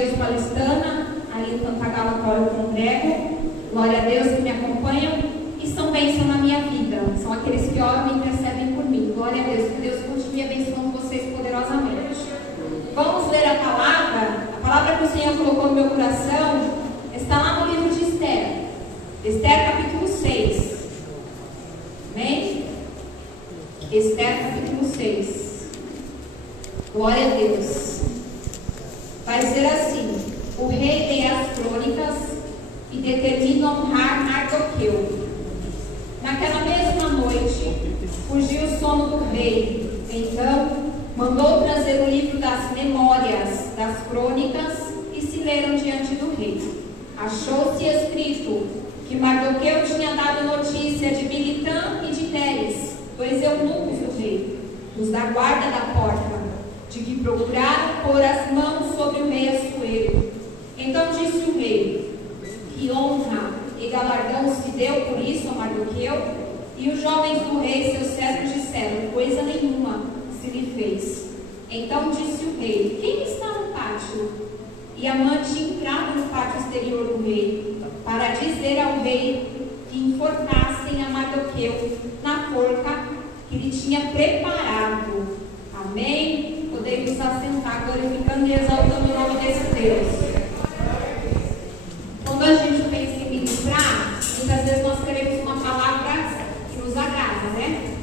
Deus paulistana, ali no Cantagalo, qual eu congrego. Glória a Deus que me acompanham e são bênção na minha vida. São aqueles que oram e intercedem por mim. Glória a Deus, que Deus continue abençoando vocês poderosamente. Vamos ler a palavra que o Senhor colocou no meu coração está lá no livro de Esther. Esther capítulo 6. Amém? Esther capítulo 6. Glória a Deus. Vai dizer assim: o rei lê as crônicas e determina honrar Mardoqueu. Naquela mesma noite, fugiu o sono do rei. Então, mandou trazer o livro das memórias das crônicas e se leram diante do rei. Achou-se escrito que Mardoqueu tinha dado notícia de Bilitã e de Teres, dois eunucos do rei, os da guarda da porta, de que procuraram pôr as mãos sobre o rei Assuero. Então disse o rei: que honra e galardão se deu por isso a Mardoqueu? E os jovens do rei, seus servos, disseram: coisa nenhuma se lhe fez. Então disse o rei: quem está no pátio? E Amã tinha entrado no pátio exterior do rei, para dizer ao rei que enforcassem a Mardoqueu na forca que lhe tinha preparado. Amém? Podemos assentar, glorificando e exaltando o nome desse Deus. Quando a gente pensa em ministrar, muitas vezes nós queremos uma palavra que nos agrada, né?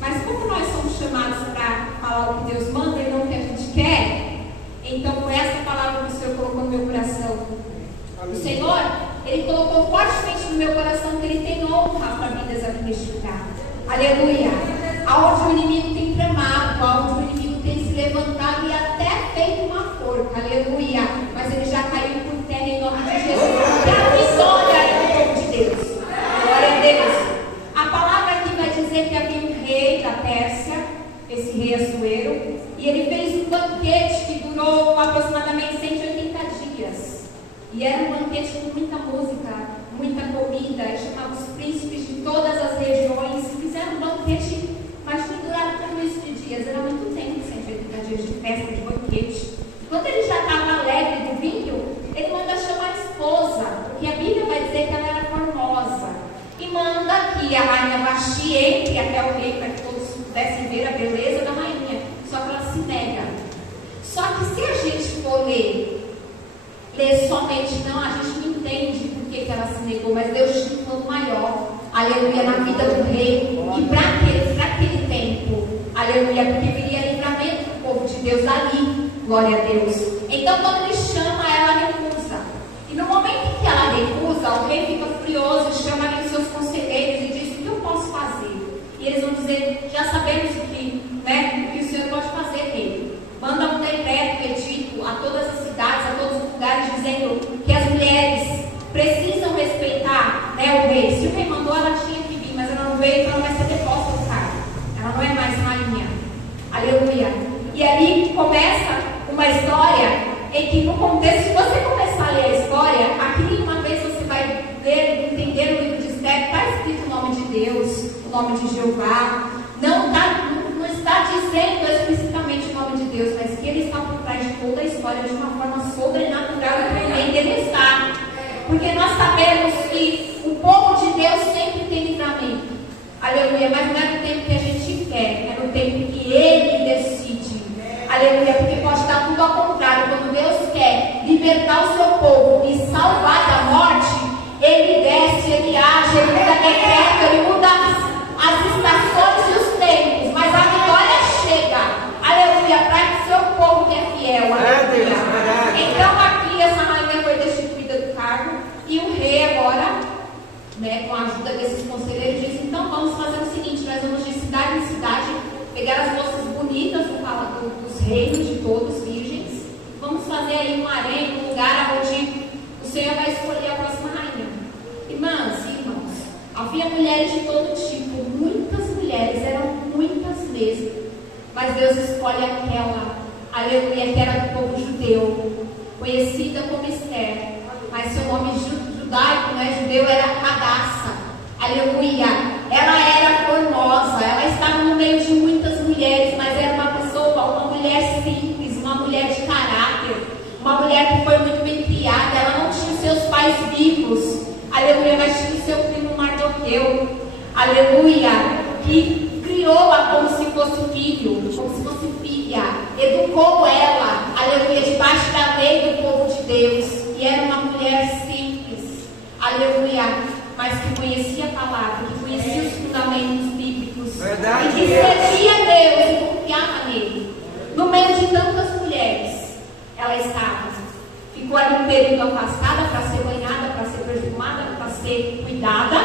Mas como nós somos chamados para falar o que Deus manda e não o que a gente quer, então com essa palavra que o Senhor colocou no meu coração, o Senhor, Ele colocou fortemente no meu coração que Ele tem honra para vidas aqui neste lugar. Aleluia! Aonde o inimigo tem tramado, aonde o inimigo tem se levantado e até feito uma forca, aleluia! Mas ele já caiu por terra em nome de Jesus. Que a vitória é do povo de Deus. Glória a Deus. A palavra aqui vai dizer que havia um rei da Pérsia, esse rei Assuero, e ele fez um banquete que durou aproximadamente 180 dias. E era um banquete com muita música, muita comida, e chamava os príncipes de todas as regiões, e fizeram um banquete, mas que duraram tudo isso de dias. Era muito tempo, 180 dias de festa, de banquete. Quando ele já estava alegre do vinho, ele manda chamar a esposa, porque a Bíblia vai dizer que ela era formosa. E manda que a rainha Vasti entre até o rei, para que todos pudessem ver a beleza da rainha. Só que ela se nega. Só que se a gente for ler somente, não, a gente não entende por que ela se negou, mas Deus tinha um plano maior, aleluia, na vida do rei, e para aquele tempo, aleluia, porque viria livramento do povo de Deus ali, glória a Deus. Então quando ele chama, ela recusa, e no momento que ela recusa, o rei fica furioso e chama ali os seus conselheiros e diz: o que eu posso fazer? E eles vão dizer: já sabemos o que o Senhor pode fazer, rei. Manda um decreto, edito, a todas as cidades, a todos os lugares, dizendo que as mulheres precisam respeitar, o rei. Se o rei mandou, ela tinha que vir, mas ela não veio, então ela vai ser deposta do cargo. Ela não é mais rainha. Aleluia. E ali começa uma história em que, no contexto, se você começar a ler a história, aqui uma vez você vai ler, entender o livro de Esther, está escrito o nome de Deus, o nome de Jeová. Não está dizendo explicitamente o nome de Deus, mas que Ele está por trás de toda a história de uma forma sobrenatural e tremenda. Ele está. Porque nós sabemos que o povo de Deus sempre tem livramento. Aleluia. Mas não é no tempo que a gente quer, é no tempo que Ele decide. Aleluia. Porque pode estar tudo ao contrário. Quando Deus quer libertar o seu povo e salvar da morte, Ele desce, Ele age, Ele muda decreto, Ele muda as estações e os tempos. Mas a vitória chega. Aleluia. Para que o seu povo que é fiel. Aleluia. Então aqui essa rainha foi destituída do cargo. E o rei agora, com a ajuda desses conselheiros, diz: então vamos fazer o seguinte, nós vamos de cidade em cidade pegar as moças bonitas dos reinos de todos, virgens, vamos fazer aí um harém, um lugar onde o Senhor vai escolher a próxima rainha. Irmãs e irmãos, havia mulheres de todo tipo, muitas mulheres, eram muitas mesmo, mas Deus escolhe aquela, aleluia, que era do povo judeu, conhecida como Esther, mas seu nome judaico, judeu, era Hadassah, aleluia. Ela era formosa, ela estava no meio de muitas mulheres, mas era uma pessoa, uma mulher simples, uma mulher de caráter, uma uma mulher que foi muito bem criada, ela não tinha seus pais vivos, aleluia, mas tinha o seu primo Mardoqueu, aleluia, que criou-a como se fosse filho, como se fosse filha, educou ela, aleluia, debaixo da lei do povo de Deus, e era uma mulher simples, aleluia, mas que conhecia a palavra, que conhecia os fundamentos bíblicos, verdade, e que servia a Deus e confiava nele. No meio de tantas mulheres, ela estava, ficou ali um período afastada para ser banhada, para ser perfumada, para ser cuidada,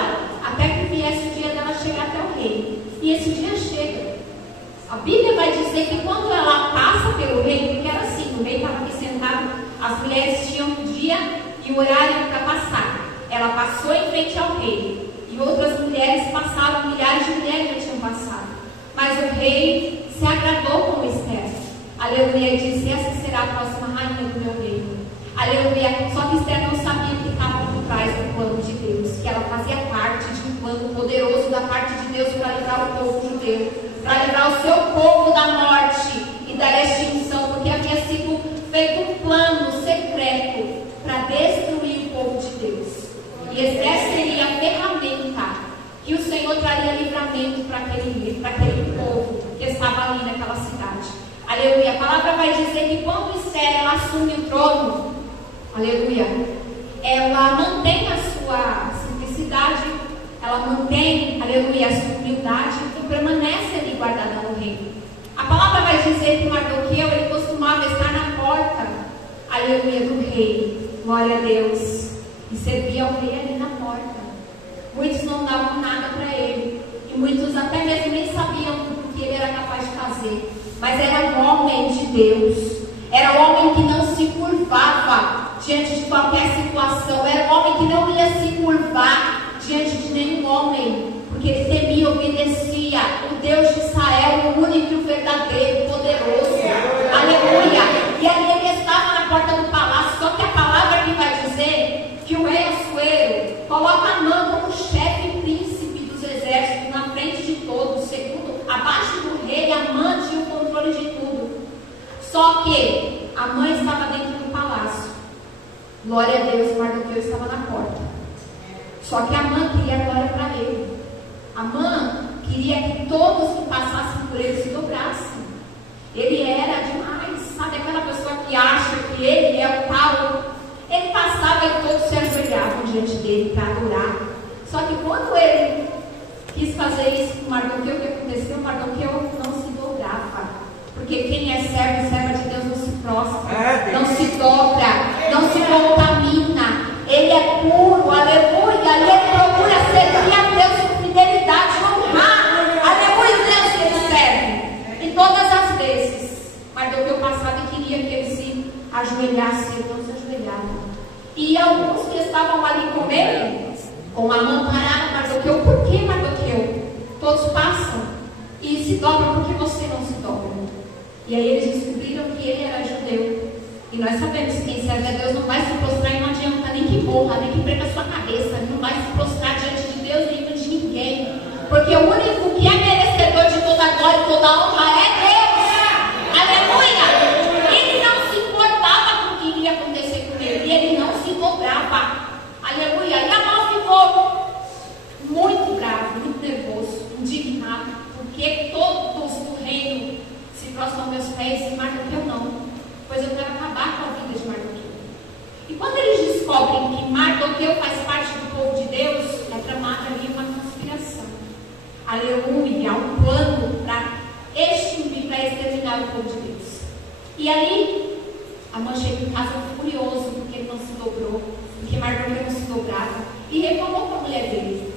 até que viesse o dia dela chegar até o rei. E esse dia chega. A Bíblia vai dizer que quando ela passa pelo rei, porque era assim, o rei estava aqui sentado, as mulheres tinham um dia e o horário para passar. Ela passou em frente ao rei, e outras mulheres passaram, milhares de mulheres já tinham passado. Mas o rei se agradou com Esther. Aleluia, e disse: essa será a próxima rainha do meu reino. Aleluia, só que Esther não sabia que estava por trás do plano de Deus, que ela fazia parte de um plano poderoso da parte de Deus para livrar o povo judeu, para livrar o seu povo da morte e da extinção, porque havia sido feito um plano secreto para destruir o povo de Deus. E Esther seria a ferramenta que o Senhor traria livramento para aquele povo que estava ali naquela cidade. Aleluia. A palavra vai dizer que quando Esther ela assume o trono, aleluia, ela mantém a sua simplicidade, ela mantém, aleluia, a sua humildade e permanece ali guardada no reino. A palavra vai dizer que Mardoqueu, ele costumava estar na porta, aleluia, do rei, glória a Deus, e servia ao rei ali na porta. Muitos não davam nada para ele, e muitos até mesmo nem sabiam o que ele era capaz de fazer, mas era um homem de Deus, era um homem que não se curvava diante de qualquer situação, era um homem que não ia se curvar diante de nenhum homem, porque ele temia e obedecia o Deus de Israel, o único e o verdadeiro, poderoso, aleluia. E ali ele estava na porta do palácio, só que a palavra que vai dizer que o rei Assuero coloca Amã como chefe e príncipe dos exércitos na frente de todos, segundo, abaixo do rei, Amã tinha o controle de tudo. Só que Amã estava dentro do palácio, glória a Deus, Mardoqueu estava na porta. Só que Amã queria glória para ele. Amã queria que todos que passassem por ele se dobrassem. Ele era demais, sabe? Aquela pessoa que acha que ele é o tal. Ele passava e todos se ajoelhavam diante dele para adorar. Só que quando ele quis fazer isso com Mardoqueu, o que aconteceu? Mardoqueu não se dobrava. Porque quem é servo e serva de Deus não se prostra, não se dobra, não se contamina. Ele é puro, aleluia. E ele procura servir a Deus com fidelidade, honrar, aleluia, Deus que ele serve. E todas as vezes, Mardoqueu passava e queria que ele se ajoelhasse, ele não se ajoelhava. E alguns que estavam ali com ele, com a mão parada, Mardoqueu: por que, Mardoqueu? Todos passam e se dobram, porque você não se dobra. E aí eles descobriram que ele era judeu. E nós sabemos que quem serve a Deus não vai se prostrar, e não adianta nem que morra, nem que perca a sua cabeça, não vai se prostrar diante de Deus nem de ninguém. Porque o único que é merecedor de toda a glória e toda a honra é Deus. Aleluia! Ele não se importava com o que iria acontecer com ele, e ele não se dobrava. Aleluia! E Amã ficou muito bravo, muito nervoso, indignado, porque todos do reino se prostram aos meus pés e Mardoqueu não. Pois eu quero acabar com a vida de Mardoqueu. E quando eles descobrem que Mardoqueu faz parte do povo de Deus, é tramada ali uma conspiração. Aleluia, um plano para extinguir, para exterminar o povo de Deus. E aí, Amã chega em casa furioso porque ele não se dobrou, porque Mardoqueu não se dobrava, e reclamou com a mulher dele.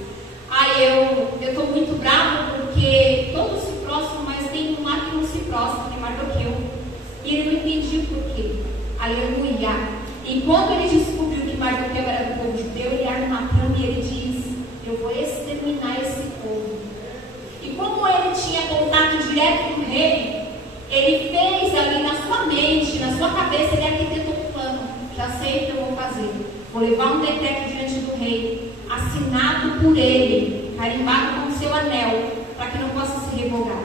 Eu estou muito bravo porque todos se prostram, mas tem um lá que não se prostra, que é Mardoqueu. E ele não entendia o porquê. Aleluia. E quando ele descobriu que Mardoqueu era do povo judeu, ele arma uma trama e ele diz: eu vou exterminar esse povo. E como ele tinha contato direto com o rei, ele fez ali na sua mente, na sua cabeça, ele arquitetou um plano. Já sei o que eu vou fazer. Vou levar um decreto diante do rei, assinado por ele, carimbado com o seu anel, para que não possa se revogar.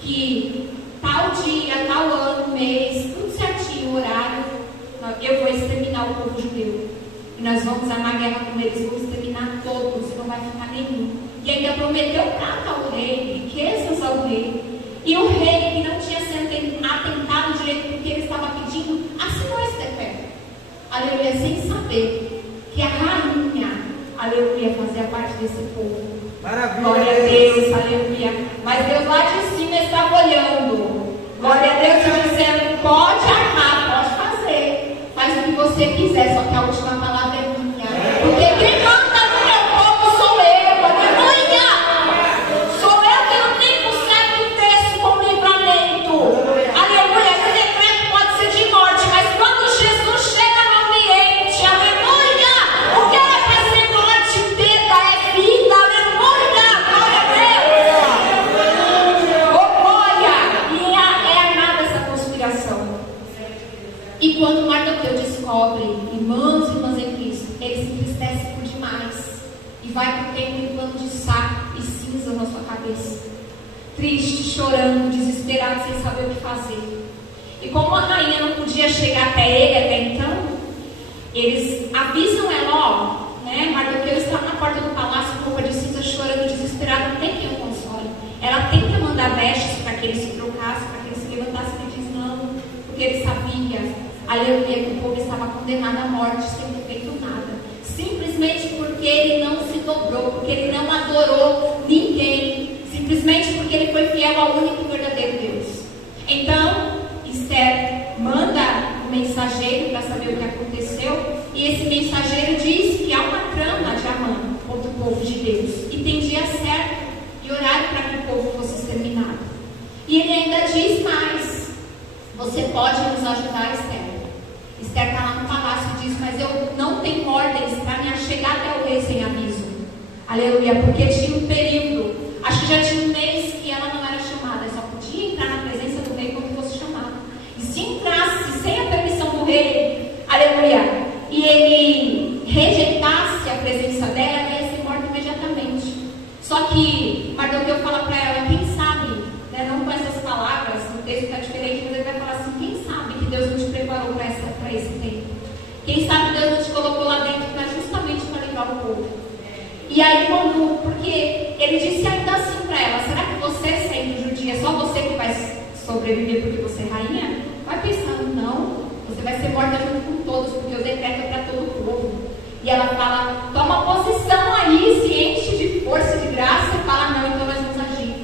Que tal dia, tal ano, mês, tudo certinho, horário, eu vou exterminar o povo judeu. E nós vamos armar guerra com eles, vamos exterminar todos, e não vai ficar nenhum. E ainda prometeu prata ao rei, riquezas ao rei. E o rei, que não tinha sido atentado direito porque ele estava pedindo, assinou esse decreto. Aleluia, sem saber que a rainha, aleluia, fazia parte desse povo. Maravilha. Glória a Deus, aleluia. Mas Deus lá de cima estava olhando. Glória a Deus, e dizendo: pode armar, pode fazer. Faz o que você quiser, só que a última palavra é minha. Porque quem manda no meu povo sou eu, aleluia. Sou eu que não tenho o certo texto com livramento. Aleluia, esse decreto pode ser de morte, mas quando Jesus chega no ambiente, aleluia, o que é fazer morte, perda, é vida, aleluia, glória a Deus. Oh, glória, e é armada essa conspiração. E quando Mardoqueu descobre, irmãos e irmãs em Cristo, ele se entristece por demais e vai para o templo em plano de saco e cinza na sua cabeça, triste, chorando, desesperado, sem saber o que fazer. E como a rainha não podia chegar até ele até então, eles avisam ela: ó, né, Mardoqueu está na porta do palácio com roupa de cinza, chorando, desesperado, não tem quem o console. Ela tenta mandar vestes para que ele se trocasse, para que ele se levantasse, e ele diz não, porque ele sabia, aleluia, que o povo estava condenado à morte sem ter feito nada, simplesmente porque ele não se dobrou, porque ele não adorou ninguém, simplesmente porque ele foi fiel ao único e verdadeiro Deus. Então Esther manda um mensageiro para saber o que aconteceu, e esse mensageiro diz que há uma trama de Amã contra o povo de Deus, e tem dia certo e horário para que o povo fosse exterminado. E ele ainda diz mais: você pode nos ajudar, Esther? Esther está lá no palácio e diz: mas eu não tenho ordens para me achegar até o rei sem aviso. Aleluia, porque tinha um período, acho que já tinha um mês que ela não era chamada, só podia entrar na presença do rei quando fosse chamada. E se entrasse sem a permissão do rei, aleluia, e ele rejeitasse a presença dela, ela ia ser morta imediatamente. Só que Mardoqueu fala para ela: quem sabe, né, não com essas palavras, o texto está diferente, mas ele vai falar assim: quem sabe que Deus não te preparou para esse tempo? Quem sabe Deus não te colocou lá dentro justamente para livrar o povo? E aí porque ele disse ainda assim para ela: será que você, sendo judia, é só você que vai sobreviver porque você é rainha? Vai pensando: não, você vai ser morta junto com todos, porque o decreto é para todo o povo. E ela fala: toma posição aí, se enche de força e de graça, e fala: não, então nós vamos agir.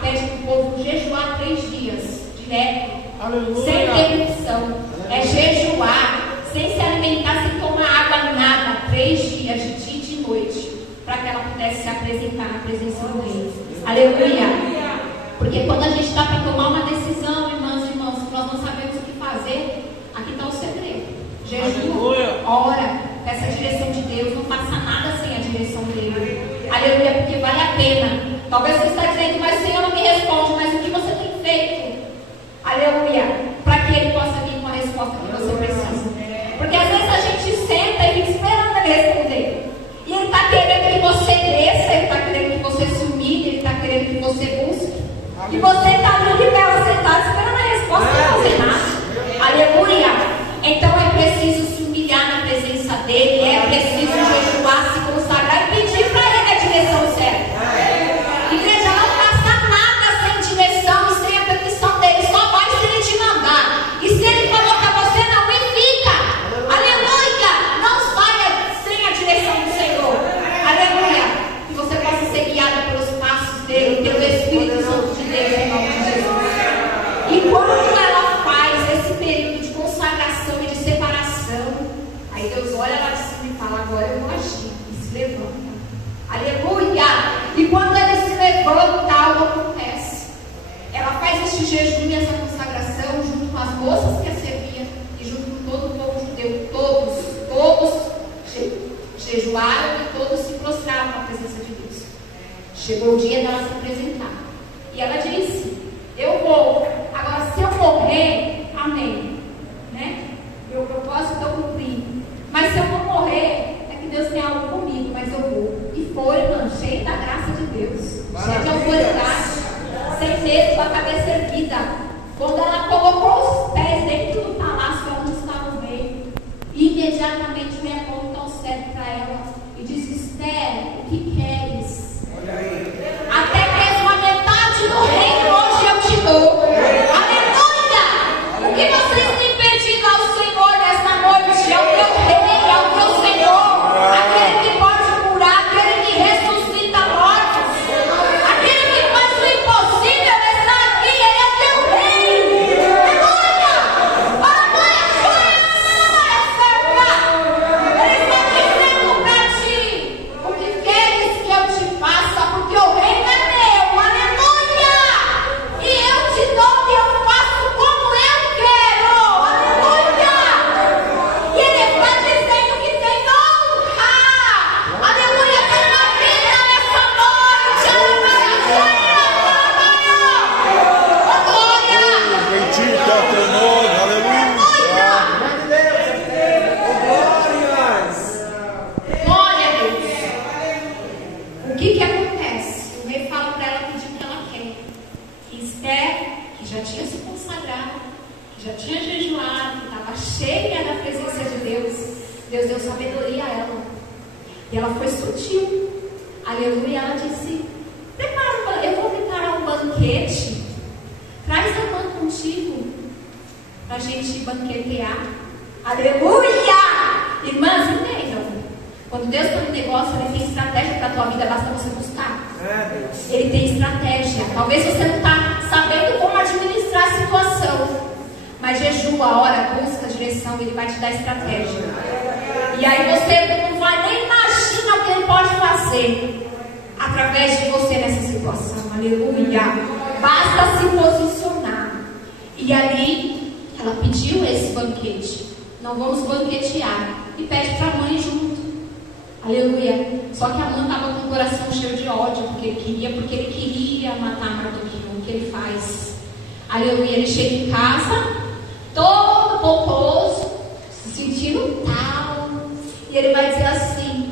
Pede para o povo jejuar 3 dias, direto, aleluia, sem interrupção. É jejuar, sem se alimentar, sem tomar água, nada, 3 dias, de dia e de noite, para que ela pudesse se apresentar na presença do rei. Aleluia. Porque quando a gente está para tomar uma decisão, irmãos e irmãos, que nós não sabemos o que fazer, aqui está o segredo. Jejua, ora, peça a direção de Deus, não faça nada sem a direção dele. Aleluia, porque vale a pena. Talvez você está dizendo: mas o Senhor não me responde, mas o que você tem feito? Aleluia, para que Ele possa vir com a resposta que você precisa. Porque às vezes a gente senta e fica esperando Ele responder. E Ele está querendo que você desça, Ele está querendo que você se humilhe, Ele está querendo que você busque. E você está ali de vela sentada esperando a resposta e não fazer nada. Aleluia. Então é preciso se humilhar na presença dEle, é preciso jejuar, se consagrar e pedir para Ele a direção certa. Igreja, não faça nada sem direção e sem a permissão dele, só vai se ele te mandar. E se ele falou para você não, e fica. Aleluia, não saia sem a direção do Senhor. Aleluia, que você possa ser guiado pelos passos dele, pelo Espírito Santo de Deus, em nome de Jesus. E quando ela faz esse período de consagração e de separação, aí Deus olha lá de cima e fala: agora eu vou agir. E se levanta. Aleluia! E quando ele se levanta, algo acontece. Ela faz este jejum e essa consagração junto com as moças que a serviam e junto com todo o povo judeu. Todos jejuaram e todos se prostraram na presença de Deus. Chegou o dia dela se apresentar. E ela disse: eu vou. Agora, se eu morrer, amém. Né? Meu propósito eu cumpri. Mas se eu não morrer, Deus tem algo comigo, mas eu vou. E foi, irmão, cheio da graça de Deus, cheio de autoridade, sem medo, com a cabeça erguida. Quando ela colocou os pés dentro do palácio onde estava o rei, imediatamente o rei aponta o cetro para ela e diz: Esther, o que queres? Até mesmo a metade do reino hoje eu te dou. Aleluia! O que vocês têm pedido ao Senhor nesta noite? Ao meu rei, ao meu Senhor, aquele que pode curar, aquele que ressuscita mortos, aquele que faz o impossível estar aqui. Ele é teu rei. Aleluia! Ele está dizendo para ti: o que queres que eu te faça? Porque o reino é meu. Aleluia! E eu te dou e eu faço como eu quero. Aleluia! E ele está dizendo que tem honra. Aleluia! Pela vida nessa noite. Aleluia! Bendito é o teu nome, aleluia. Glória a Deus. O que acontece? O rei fala para ela pedir o que ela quer. E Esther, que já tinha se consagrado, que já tinha jejuado, que estava cheia da presença de Deus, Deus deu sabedoria a ela. E ela foi sutil. Aleluia. Ela disse: eu vou preparar um banquete. Traz a mãe contigo para a gente banquetear. Aleluia! Irmãs, entendam. Quando Deus tem um negócio, Ele tem estratégia para a tua vida, basta você buscar. Ele tem estratégia. Talvez você não está sabendo como administrar a situação, mas jejua, ora, busca a direção, Ele vai te dar estratégia. E aí você não vai nem imaginar o que Ele pode fazer através de você nessa situação. Aleluia! Basta se posicionar. E ali ela pediu esse banquete. Não vamos banquetear. E pede para a mãe junto. Aleluia. Só que a mãe estava com o coração cheio de ódio, porque ele queria matar Mardoqueu. O que ele faz? Aleluia. Ele chega em casa, todo pomposo, se sentindo tal. E ele vai dizer assim: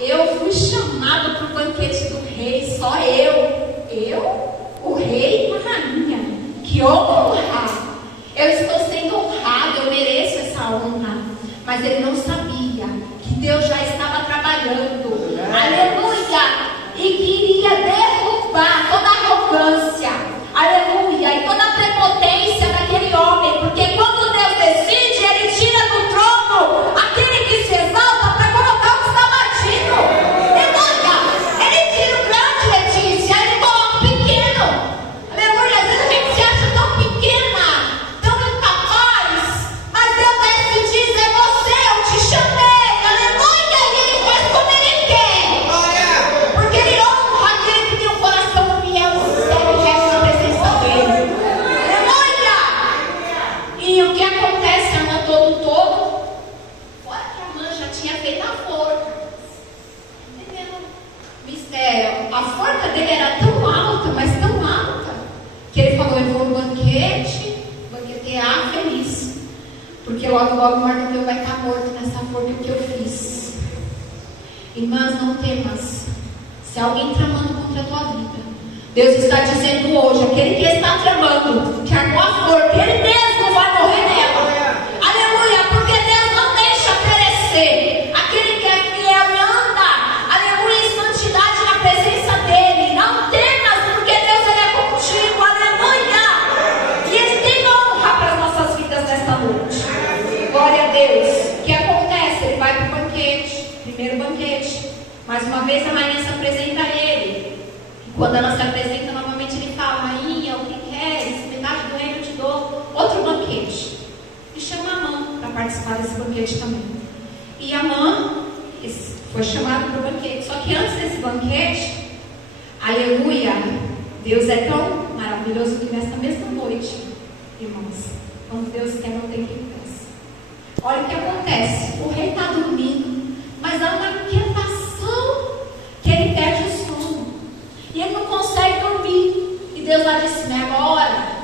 eu fui chamado para o banquete do rei, só eu, o rei e a rainha. Que honra! Eu estou sendo honrado, eu mereço essa honra. Mas ele não sabia que Deus já estava trabalhando. Aleluia! E queria derrubar toda a arrogância. Aleluia! E toda a prepotência daquele homem. Porque quando Deus decide, Ele tira do trono aquele que se exalta para colocar o que está batido. Aleluia! Ele tira o grande, Letícia, Ele coloca o pequeno. Aleluia! Às vezes a gente se acha tão pequena, tão incapaz, mas Deus desce e diz: é você, eu te chamei. Aleluia! E Ele faz como Ele quer. Porque Ele honra aquele que tem um coração fiel e sincero e rege na presença dEle. Aleluia! E o que acontece? A mãe todo, fora que a mãe já tinha feito a forca. Entendendo? Mistério. A forca dele era tão alta, mas tão alta, que ele falou: eu vou no banquetear feliz. Porque logo Mardoqueu vai estar morto nessa forca que eu fiz. Irmãs, não temas. Se alguém tramando contra a tua vida, Deus está dizendo hoje: aquele que está tramando, que armou a forca, ele mesmo vai morrer nela. Aleluia! Porque Deus não deixa perecer aquele que é fiel e anda, aleluia, em santidade na presença dEle. Não temas, porque Deus, Ele é contigo. Aleluia! E Ele tem honra para as nossas vidas nesta noite. Glória a Deus. O que acontece? Ele vai para o banquete, primeiro banquete. Mais uma vez a rainha se apresenta a ele. E quando ela se apresenta novamente, ele fala: rainha, o que queres? Metade do reino eu te dou. Outro banquete. E chama a Amã para participar desse banquete também. E a Amã foi chamada para o banquete. Só que antes desse banquete, aleluia, Deus é tão maravilhoso que nesta mesma noite, irmãos, quando Deus quer, não tem quem peça. Olha o que acontece. O rei está dormindo, mas há uma inquietação que ele perde o sono. E ele não consegue dormir. E Deus lá disse: não é agora.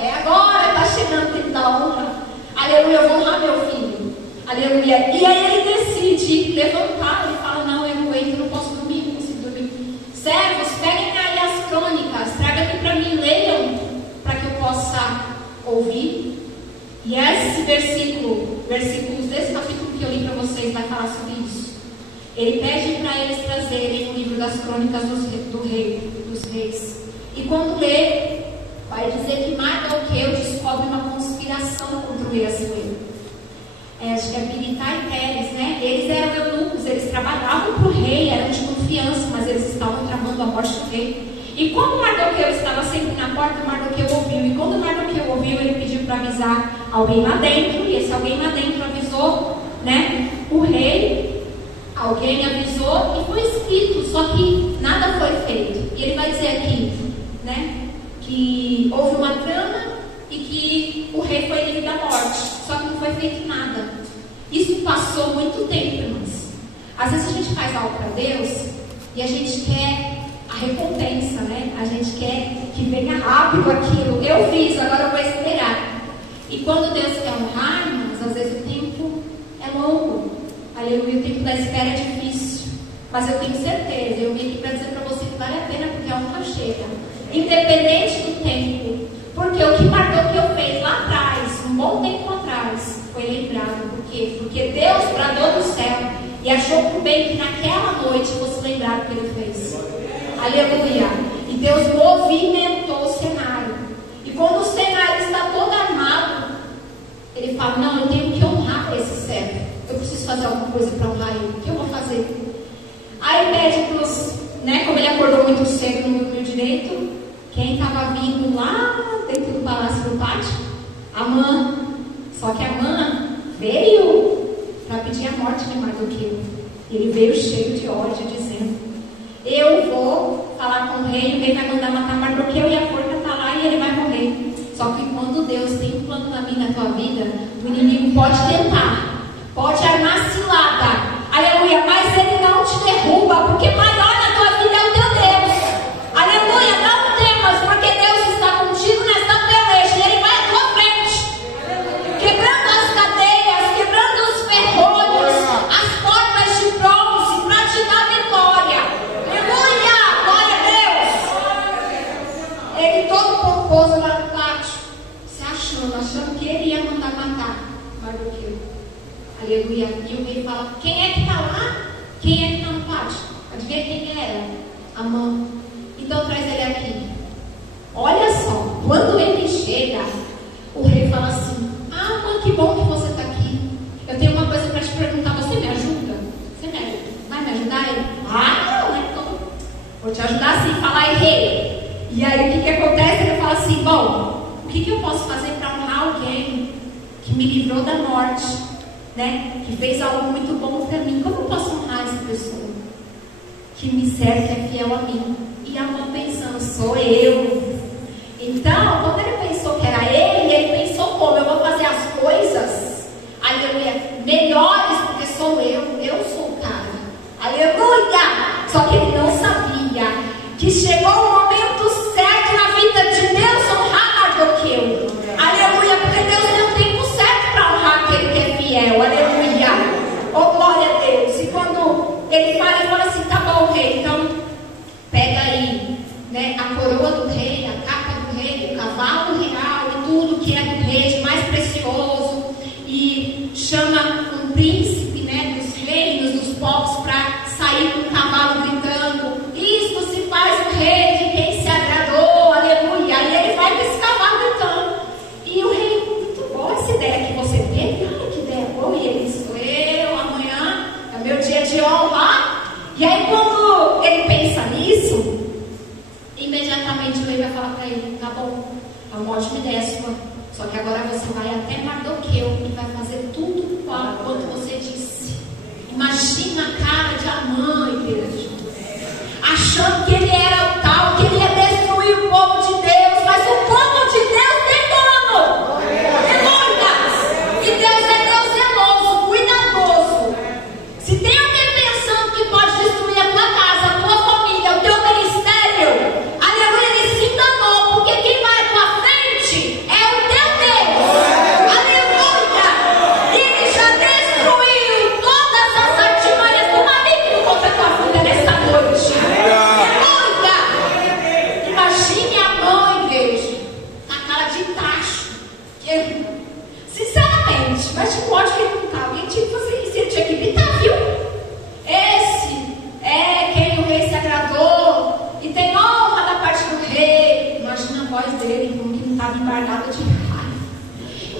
É agora, está chegando o tempo da honra. Aleluia, eu vou honrar meu filho. Aleluia. E aí ele decide levantar. Ele fala: não, eu não aguento, não posso dormir, não consigo dormir. Servos, peguem aí as crônicas, traga aqui para mim, leiam, para que eu possa ouvir. E esse versículos Ele pede para eles trazerem o livro das crônicas dos reis. E quando lê, vai dizer que Mardoqueu descobre uma conspiração contra o rei Assuero. Acho que é Bilitai e Teres, né? Eles eram eunucos, eles trabalhavam para o rei, eram de confiança, mas eles estavam tramando a morte do rei. E quando Mardoqueu estava sempre na porta, Mardoqueu ouviu. E quando Mardoqueu ouviu, ele pediu para avisar alguém lá dentro. E esse alguém lá dentro avisou, né, o rei. Alguém avisou e foi escrito, só que nada foi feito. E ele vai dizer aqui, né, que houve uma trama e que o rei foi livre da morte. Só que não foi feito nada. Isso passou muito tempo, irmãos. Às vezes a gente faz algo para Deus e a gente quer a recompensa, né? A gente quer que venha rápido aquilo. Eu fiz, agora eu vou esperar. E quando Deus quer honrar, irmãos, às vezes o tempo é longo. Aleluia, o tempo da espera é difícil. Mas eu tenho certeza, eu vim aqui para dizer para você que vale a pena, porque a honra chega. Independente do tempo. Porque o que Mardoqueu fez lá atrás, um bom tempo atrás, foi lembrado. Por quê? Porque Deus bradou do céu e achou por bem que naquela noite fosse lembrado o que ele fez. Aleluia. E Deus movimentou o cenário. E quando o cenário está todo armado, ele fala, não, eu tenho que honrar esse servo. Eu preciso fazer alguma coisa para honrar ele. O que eu vou fazer? Aí pede para os, né, como ele acordou muito cedo no meu direito, quem estava vindo lá dentro do palácio do pátio? Amã. Só que Amã veio para pedir a morte de Mardoqueu. Ele veio cheio de ódio, dizendo, eu vou falar com o rei vai mandar matar Mardoqueu e a forca está lá e ele vai morrer. Só que quando Deus tem um plano na minha, na tua vida, o inimigo pode tentar, pode armar cilada, aleluia, mas ele não te derruba, porque maior na tua vida é o teu Deus. Aleluia, não temas, porque Deus está contigo nesta peleja e ele vai à tua frente, quebrando as cadeias, quebrando os ferrolhos, as portas de bronze, para te dar vitória. Aleluia, glória a Deus. Ele todo pomposo lá no pátio, se achando que ele ia mandar matar Mardoqueu. Aleluia. E o rei fala, quem é que está lá? Quem é que está no pátio? Adivinha quem era? Amã. Então traz ele aqui. Olha só, quando ele chega, o rei fala assim, Amã, que bom que você está aqui. Eu tenho uma coisa para te perguntar, você me ajuda? Você me ajuda? Vai me ajudar? Ele, não, né? Então, vou te ajudar sim, fala aí, rei. E aí o que acontece? Ele fala assim, bom, o que eu posso fazer para honrar alguém que me livrou da morte, né? Que fez algo muito bom para mim? Como eu posso honrar essa pessoa que me serve, que é fiel a mim? E a mãe pensando, sou eu. Então, quando ele pensou que era ele pensou como? Eu vou fazer as coisas, aleluia, melhores, porque sou eu sou o cara, aleluia. Só que ele não sabia que chegou o momento certo na vida de Deus honrar Mardoqueu, aleluia, porque Deus tem o tempo certo para honrar aquele que é fiel, aleluia, oh glória a Deus. E quando ele fala assim, tá bom, rei, então pega aí, né, a coroa do rei, a capa do rei, o cavalo real e tudo que é do rei, de mais precioso, e chama um príncipe, né, dos reinos, dos povos, para sair com o cavalo gritando, isto se faz o rei de quem se agradou, aleluia. E ele vai com esse cavalo gritando. E o rei, muito boa essa ideia que você teve, ai que ideia boa, e ele disse, amanhã é meu dia de honra. E aí quando ele pensa nisso, imediatamente o rei vai falar para ele, tá bom, é uma ótima ideia sua, só que agora você vai até Mardoqueu e vai fazer tudo quanto você disse. Imagina a cara de Amã, igreja, achando que ele era o tal, que ele ia destruir o povo de Deus, mas o povo de Deus tem dono, aleluia, e Deus é Deus zeloso, cuidadoso. Se tem alguém pensando que pode destruir a tua casa, a tua família, o teu ministério, aleluia, ele se enganou, porque quem vai à tua frente é o teu Deus, aleluia, e ele já destruiu todas as artimanhas do maligno contra a tua vida nesta noite, aleluia. Imagine a mãe, igreja, na cara de tacho, que, sinceramente, mas de ódio que ele não estava, ele tinha que fazer isso, ele tinha que gritar, viu? Esse estava embargado de raiva.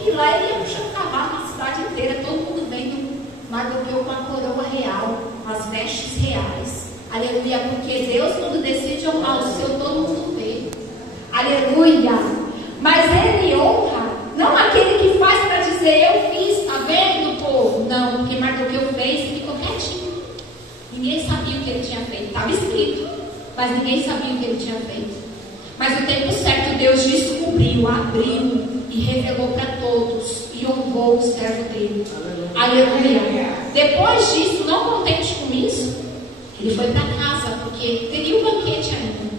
E lá ele ia puxando cavalo na cidade inteira, todo mundo vendo Mardoqueu com a coroa real, com as vestes reais. Aleluia, porque Deus, quando decide honrar o seu, todo mundo vê. Aleluia. Mas ele honra, não aquele que faz para dizer, eu fiz, está vendo, povo? Não, porque Mardoqueu fez e ficou quietinho. Ninguém sabia o que ele tinha feito. Estava escrito, mas ninguém sabia o que ele tinha feito. Mas no tempo certo, Deus descobriu, abriu e revelou para todos e honrou o servo dele. Aleluia. Depois disso, não contente com isso, ele foi para casa, porque teria um banquete ainda.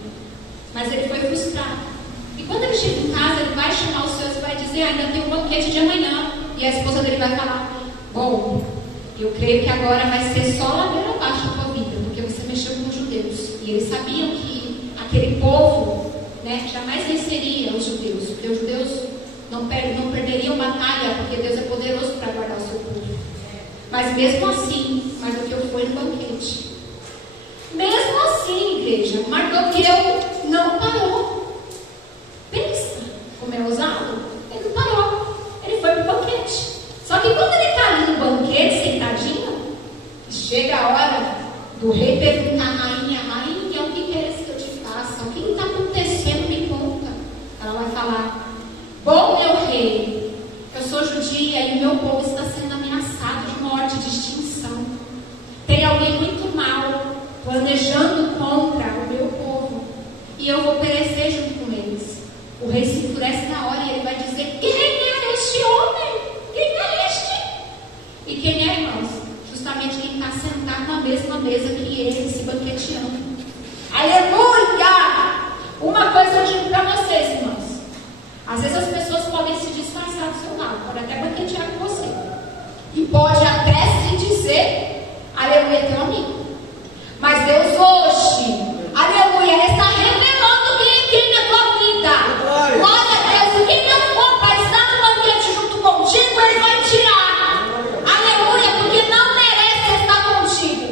Mas ele foi frustrado. E quando ele chega em casa, ele vai chamar os seus e vai dizer, ainda tem um banquete de amanhã. E a esposa dele vai falar, bom, eu creio que agora vai ser só ladeira abaixo a tua vida, porque você mexeu com os judeus. E eles sabiam que aquele povo, né, jamais venceria os judeus, porque os judeus não perderiam batalha, porque Deus é poderoso para guardar o seu povo. Mas mesmo assim, Mardoqueu foi no banquete. Mesmo assim, igreja, Mardoqueu não parou. Pensa como é ousado. Ele não parou. Ele foi para o banquete. Só que quando ele está ali no banquete, sentadinho, chega a hora do rei perguntar à rainha, rainha, o que queres que eu te faça? O que está acontecendo? Me conta. Ela vai falar, bom, meu rei, eu sou judia e o meu povo está sendo ameaçado de morte, de extinção. Tem alguém muito mal planejando contra o meu povo e eu vou perecer junto com eles. O rei se enfurece na hora e ele vai dizer, quem é este homem? Quem é este? E quem é, irmãos? Justamente quem está sentado na mesma mesa que ele, se banqueteando. Aleluia! Uma coisa eu digo para vocês, irmãos. Às vezes as pessoas podem se disfarçar do seu lado, podem até banquetear com você. E pode até se dizer, aleluia, teu amigo. Mas Deus hoje, aleluia, está revelando quem na tua vida. Glória a Deus. E quem não for para estar no banquete junto contigo, ele vai tirar. Aleluia, porque não merece estar contigo.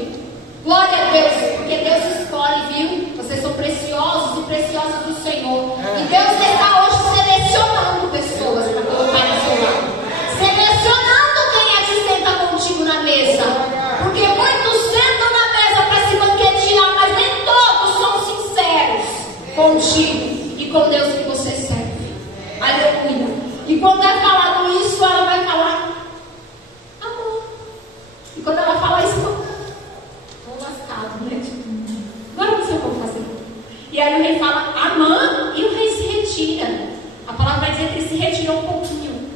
Glória a Deus, porque Deus escolhe, viu? Vocês são preciosos e preciosas do Senhor. E Deus está hoje selecionando pessoas para colocar no seu lado. Selecionando quem é que senta contigo na mesa. Porque muitos sentam na mesa para se banquetear, mas nem todos são sinceros contigo e com Deus que você serve. Aleluia. E quando é falado isso, ela vai falar amor. E quando ela fala isso, estou lascado, né? Agora não sei como fazer. E aí o rei fala Amã, e o rei se retira. A palavra vai dizer que ele se retirou um pouquinho.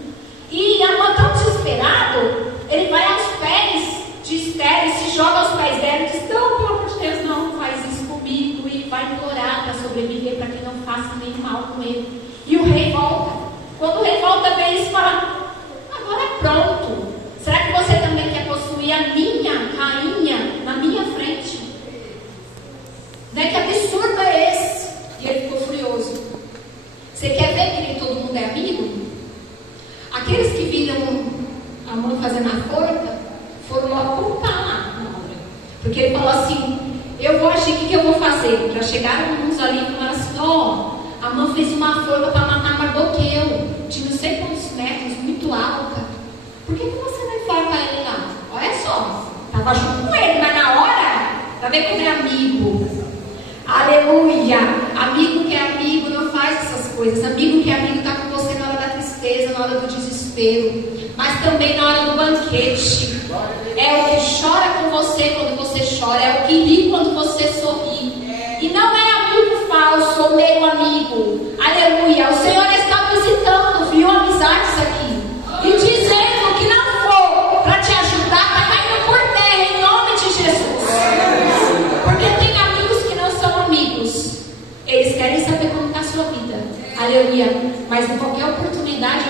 E Amã, tão desesperado, ele vai aos pés de Esther e se joga aos pés dela e diz, não, pelo amor de Deus, não faz isso comigo, e vai implorar para sobreviver, para que não faça nenhum mal com ele. E o rei volta. Quando o rei volta, vê isso e fala, agora é pronto. Será que você também quer possuir a minha rainha na minha frente? Né? Que absurdo é esse? E ele ficou furioso. Você quer ver que todo mundo é amigo? Aqueles que viram a mãe fazendo a forca foram logo contar lá na obra. Porque ele falou assim, eu vou agir, o que eu vou fazer? Já chegaram uns ali e falaram assim, a mãe fez uma forca para matar Mardoqueu, de não sei quantos metros, muito alta. Por que você não enforca ele lá? Olha só, estava junto com ele, mas na hora, tá vendo como é amigo? Aleluia! Amigo que é amigo não faz essas coisas. Amigo que é amigo está com você na hora da tristeza, na hora do desespero, mas também na hora do banquete. É o que chora com você quando você chora, é o que ri quando você sorri. E não é amigo falso ou meio amigo. Aleluia! O Senhor está visitando, viu, amizades aqui, e dizendo que não for para te ajudar, está caindo por terra em nome de Jesus. Porque tem amigos que não são amigos. Eles querem saber como está a sua vida. Aleluia! Mas em qualquer oportunidade,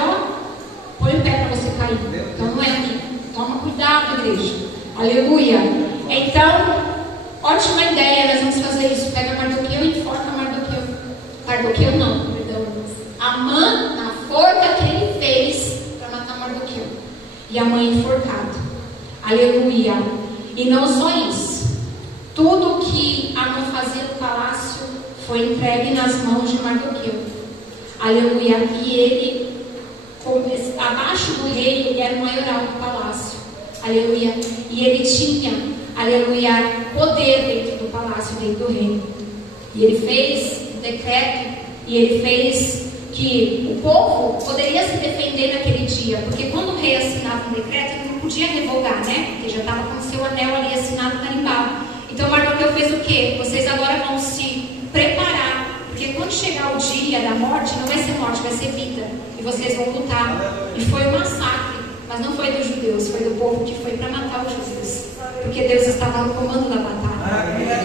põe o pé para você cair. Então não é amigo. Toma cuidado, igreja. Aleluia. Então, ótima ideia, nós vamos fazer isso. Pega Mardoqueu e enforca Mardoqueu. Mardoqueu não, perdão. Amã, na forca que ele fez para matar Mardoqueu. E a mãe enforcada. Aleluia. E não só isso. Tudo que Amã fazia no palácio foi entregue nas mãos de Mardoqueu. Aleluia. E ele, abaixo do rei, ele era o maioral do palácio. Aleluia. E ele tinha, aleluia, poder dentro do palácio, dentro do reino. E ele fez um decreto, e ele fez que o povo poderia se defender naquele dia, porque quando o rei assinava um decreto, ele não podia revogar, né? Porque já estava com o seu anel ali assinado, carimbado. Então Mardoqueu fez o quê? Vocês agora vão se preparar, porque quando chegar o dia da morte, não vai ser morte, vai ser vida, e vocês vão lutar. E foi um massacre, mas não foi dos judeus, foi do povo que foi para matar os judeus, porque Deus estava no comando da batalha.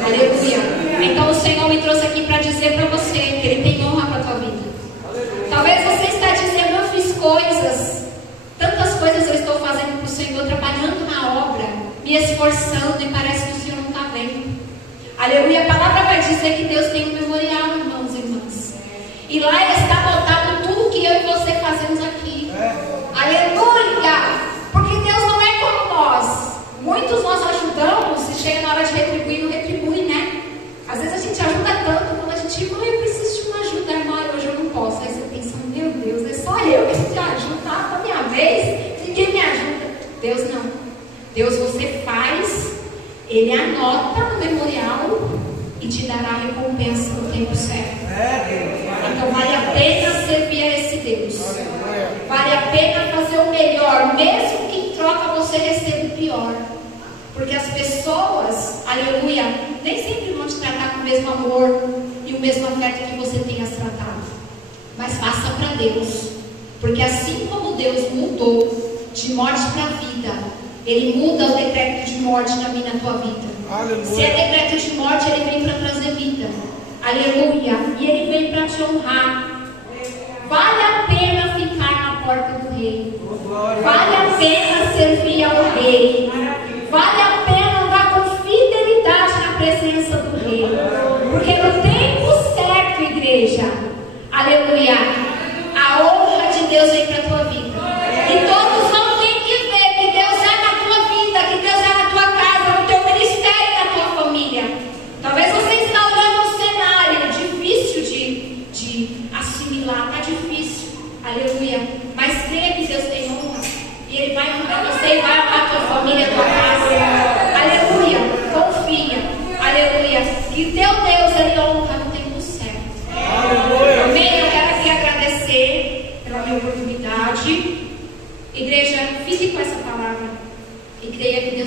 Aleluia. Então o Senhor me trouxe aqui para dizer para você que Ele tem honra para a tua vida. Talvez você está dizendo: eu fiz coisas, tantas coisas eu estou fazendo para o Senhor, trabalhando na obra, me esforçando, e parece que o Senhor não está vendo. Aleluia. A palavra vai dizer que Deus tem um memorial, irmãos e irmãs, e lá está botado tudo que eu e você fazemos aqui. Aleluia. Porque Deus não é como nós. Muitos nós ajudamos e chega na hora de retribuir, não retribui, né? Às vezes a gente ajuda tanto, quando a gente fala: eu preciso de uma ajuda, irmã, hoje eu não posso. Aí você pensa: meu Deus, é só eu que te ajudo, tá? Com a minha vez, ninguém me ajuda. Deus não. Deus, você faz, Ele anota no memorial e te dará a recompensa no tempo certo. Então vale a pena servir a esse Deus. Vale a pena fazer o melhor, mesmo que em troca você receba o pior. Porque as pessoas, aleluia, nem sempre vão te tratar com o mesmo amor e o mesmo afeto que você tem as tratado. Mas faça para Deus. Porque assim como Deus mudou de morte para vida, Ele muda o decreto de morte na minha e na tua vida. Aleluia. Se é decreto de morte, Ele vem para trazer vida. Aleluia. E Ele vem para te honrar. Vale a pena ficar na porta do rei. Vale a pena servir ao rei. Vale a pena andar com fidelidade na presença do rei. Porque no tempo certo, igreja, aleluia, a honra de Deus vem para a tua vida. E todos vão ter que ver que Deus é na tua vida, que Deus é na tua casa, no teu ministério, na tua família. Talvez você está olhando um cenário difícil de assimilar, está difícil, aleluia. Mas creia que Deus tem honra, e Ele vai honrar você e vai honrar a tua família, a tua casa. Aleluia. Confia, aleluia, que teu Deus, Ele honra no tempo certo. Amém? Eu quero aqui agradecer pela minha oportunidade. Igreja, fique com essa palavra e creia que Deus